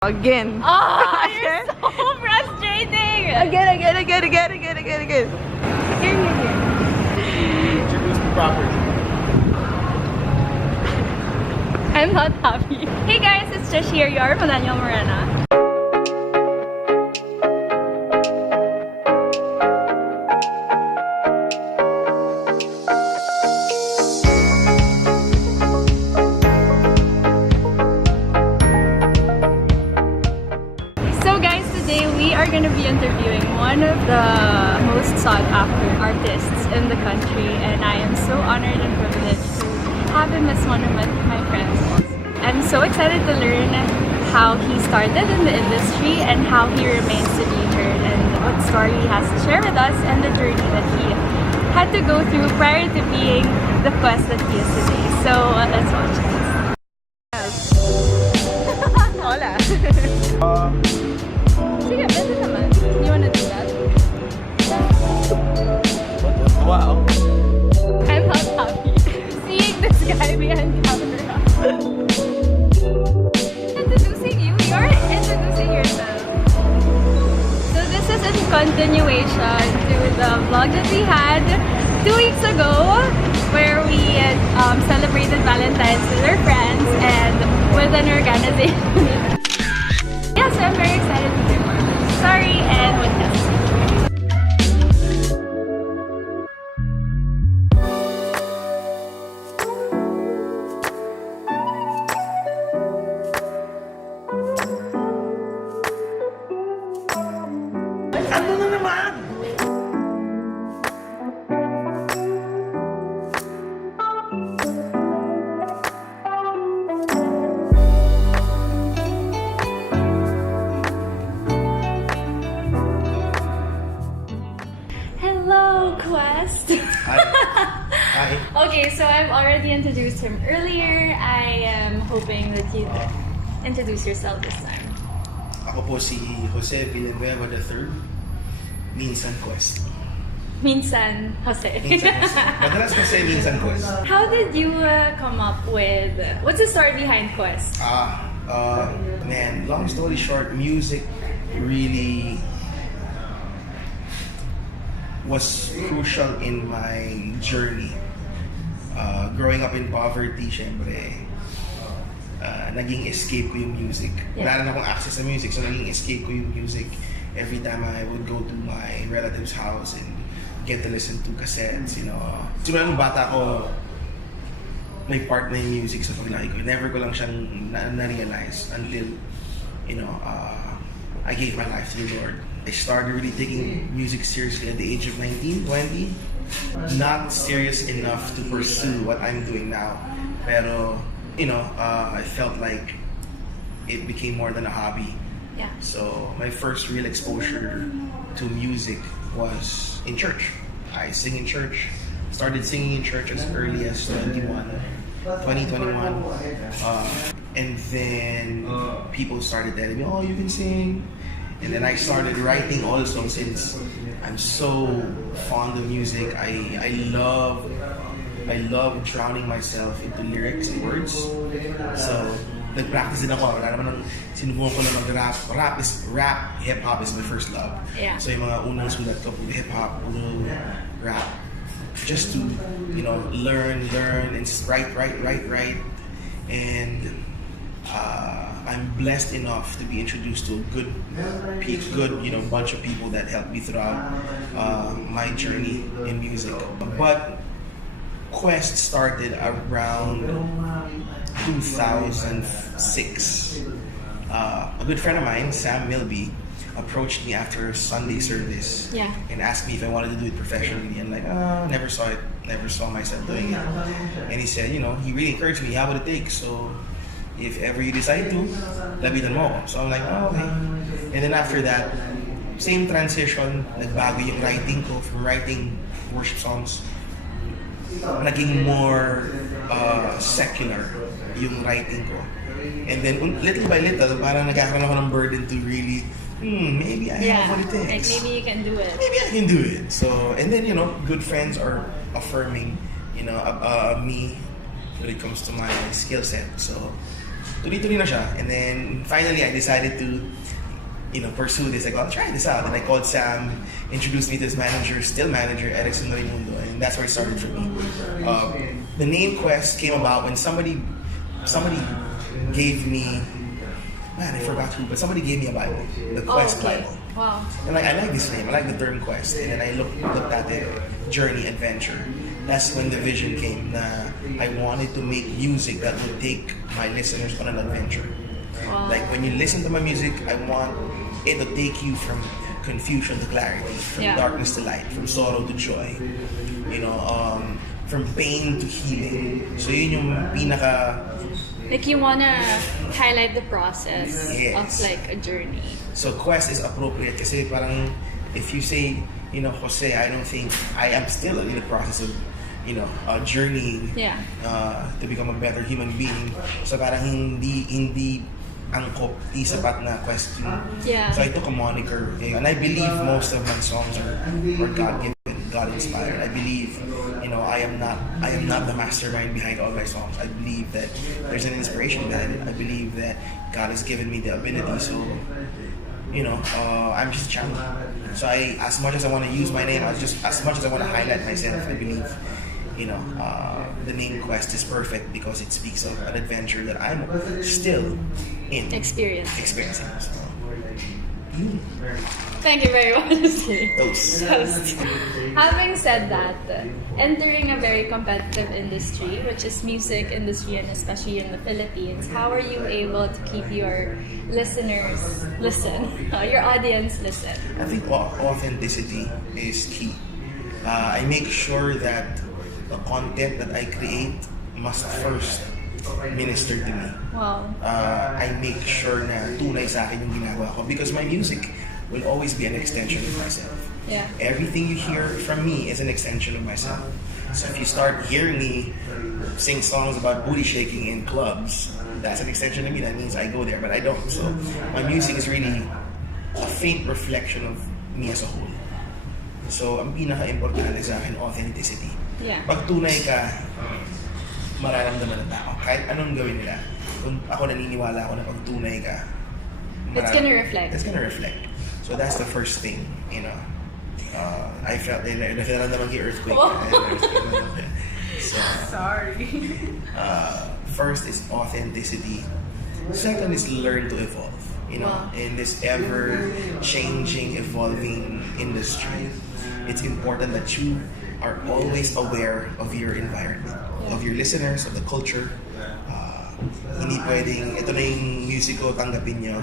Again. Oh, you're so frustrating. Again. Here. Introduce me properly. I'm not happy. Hey guys, it's Trish here. You are Millennial Morena. So guys, today we are going to be interviewing one of the most sought after artists in the country, and I am so honored and privileged to have him as one of my friends. I'm so excited to learn how he started in the industry and how he remains to be heard, and what story he has to share with us, and the journey that he had to go through prior to being the quest that he is today. So let's watch this. Hola. Sige, pwede naman. You wanna do that? Wow. I'm not happy seeing this guy behind camera. Introducing you. You're introducing yourself. So this is in continuation to the vlog that we had 2 weeks ago, where we celebrated Valentine's with our friends and with an organization. Yeah, so I'm very excited to hear more about the story and what he has to say. Ano na naman? Hello, Quest! Hi. Okay, so I've already introduced him earlier. I am hoping that you'd introduce yourself this time. Ako po si Jose Villanueva III. Minsan Quest. Minsan, Jose. Minsan Jose. Madalas kasi minsan Quest. How did you come up with... What's the story behind Quest? Man, long story short, music really was crucial in my journey. Growing up in poverty, syempre, naging escape ko yung music. Yeah. Wala na akong access sa music, so naging escape ko yung music every time I would go to my relative's house and get to listen to cassettes, you know. Simula nung bata ko, may part na yung music sa paglaki ko. Never ko lang siyang na-realize until, you know, I gave my life to the Lord. I started really taking music seriously at the age of 19, 20. Not serious enough to pursue what I'm doing now. Pero, you know, I felt like it became more than a hobby. Yeah. So my first real exposure to music was in church. I sing in church. Started singing in church as early as 2021. And then people started telling me, oh, you can sing. And then I started writing also, since I'm so fond of music. I love drowning myself into lyrics and words. So nag-practice din ako. Wala naman nang sinubukan ko na mag-rap. Rap, hip-hop is my first love. Yeah. So yung mga unang sulat ko, hip-hop, rap. Just to, you know, learn and write. And I'm blessed enough to be introduced to a good, you know, bunch of people that helped me throughout my journey in music. But Quest started around 2006. A good friend of mine, Sam Milby, approached me after Sunday service, Yeah. and asked me if I wanted to do it professionally. And like, never saw myself doing it. And he said, you know, he really encouraged me. How would it take? So if ever you decide to, labitan mo ako. So I'm like, oh, okay. And then after that, same transition, nagbago yung writing ko from writing worship songs. Naging more secular yung writing ko. And then little by little, parang nagkakaroon ako ng burden to really, maybe I have what it takes. Like maybe you can do it. Maybe I can do it. So, and then, you know, good friends are affirming, you know, me when it comes to my skill set. So, tuloy-tuloy na siya. And then, finally, I decided to, pursue this. Like, I'll try this out. And I called Sam, introduced me to his manager, still manager, Erickson Marimundo. And that's where it started for me. The name Quest came about when somebody gave me, man, I forgot who, but somebody gave me a Bible, the Quest Bible. Wow. And I like this name. I like the term Quest. And then I looked at it, journey, adventure. That's when the vision came. I wanted to make music that would take my listeners on an adventure. Wow. Like when you listen to my music, I want it to take you from confusion to clarity, from darkness to light, from sorrow to joy. From pain to healing. So yun yung pinaka. Like you wanna highlight the process of like a journey. So Quest is appropriate kasi parang if you say, Jose, I don't think I am still in the process of, journeying to become a better human being. So parang hindi angkop, di sapat na Quest. So I took a moniker, and I believe most of my songs are God-given, God-inspired. I believe, I am not the mastermind behind all my songs. I believe that there's an inspiration behind it. I believe that God has given me the ability. So, I'm just a channel. So as much as I want to use my name, as much as I want to highlight myself, I believe, the name Quest is perfect because it speaks of an adventure that I'm still experiencing. So, Thank you very much. Toast. Having said that, entering a very competitive industry, which is music industry and especially in the Philippines, how are you able to keep your listeners your audience listen? I think authenticity is key. I make sure that the content that I create must first minister to me. Wow. I make sure na tunay sa akin yung ginagawa ko because my music will always be an extension of myself. Yeah. Everything you hear from me is an extension of myself. So if you start hearing me sing songs about booty shaking in clubs, that's an extension of me. That means I go there, but I don't. So my music is really a faint reflection of me as a whole. So ang pinaka-importante sa akin, authenticity. Yeah. Pag tunay ka, mararamdaman ng tao. Kahit anong gawin nila. Kung ako naniniwala ako na pag tunay ka, it's gonna reflect. It's gonna reflect. So that's the first thing, I felt, naman yung earthquake. So, sorry. First is authenticity. Second is learn to evolve. In this ever-changing, evolving industry, it's important that you are always aware of your environment, of your listeners, of the culture. Hindi pwedeng, ito na yung music ko, tanggapin nyo.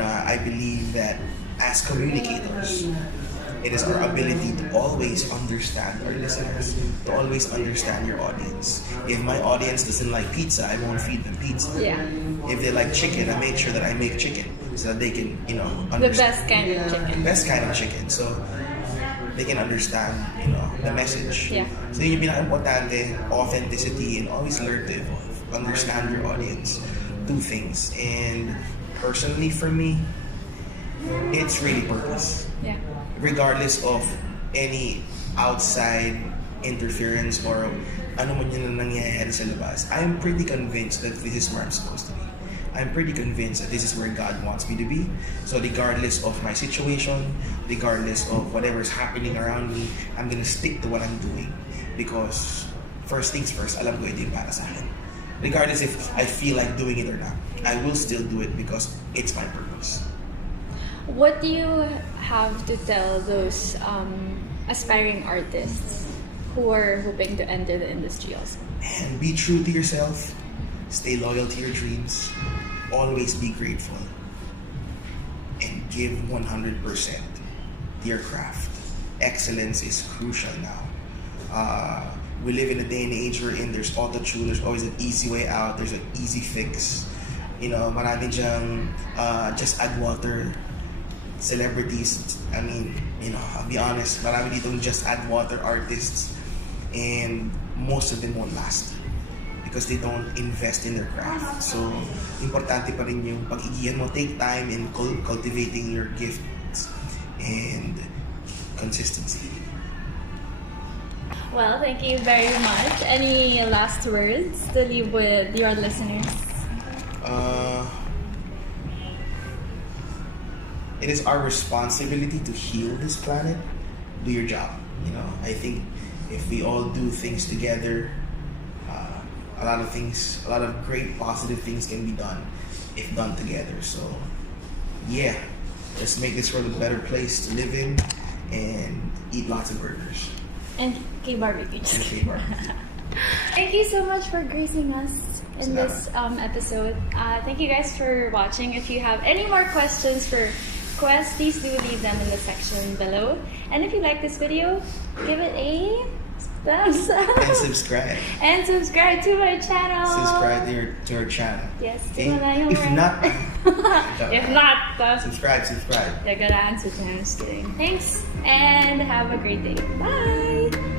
I believe that as communicators, it is our ability to always understand our listeners, to always understand your audience. If my audience doesn't like pizza, I won't feed them pizza. Yeah. If they like chicken, I make sure that I make chicken so that they can, understand. The best kind of chicken. Best kind of chicken. So they can understand, the message. Yeah. So yun yung pinaka-importante, authenticity, and always learn to evolve. Understand your audience. Do things. And personally for me, it's really purpose. Yeah. Regardless of any outside interference or ano man yun na nangyayari sa labas, I'm pretty convinced that this is where I'm supposed to be. I'm pretty convinced that this is where God wants me to be. So regardless of my situation, regardless of whatever's happening around me, I'm gonna stick to what I'm doing. Because first things first, alam ko ito yung para sa akin. Regardless if I feel like doing it or not, I will still do it because it's my purpose. What do you have to tell those aspiring artists who are hoping to enter the industry also? And be true to yourself. Stay loyal to your dreams. Always be grateful. And give 100% to your craft. Excellence is crucial now. We live in a day and age wherein there's auto-tune, there's always an easy way out, there's an easy fix. Maraming diyang just add water celebrities. I mean, I'll be honest, marami ditong just add water artists and most of them won't last because they don't invest in their craft. So, importante pa rin yung pag-igihan mo. Take time in cultivating your gifts and consistency. Well, thank you very much. Any last words to leave with your listeners? It is our responsibility to heal this planet. Do your job. You know, I think if we all do things together, a lot of great positive things can be done if done together. So, yeah, let's make this world a better place to live in and eat lots of burgers. And K-barbecue. And K-barbecue. Thank you so much for gracing us in this episode. Thank you guys for watching. If you have any more questions for Quest, please do leave them in the section below. And if you like this video, give it a thumbs up. And subscribe. And subscribe to my channel. Subscribe to our channel. Yes. Okay? If not, if not, subscribe. you're gonna answer to him. Just kidding. Thanks, and have a great day. Bye.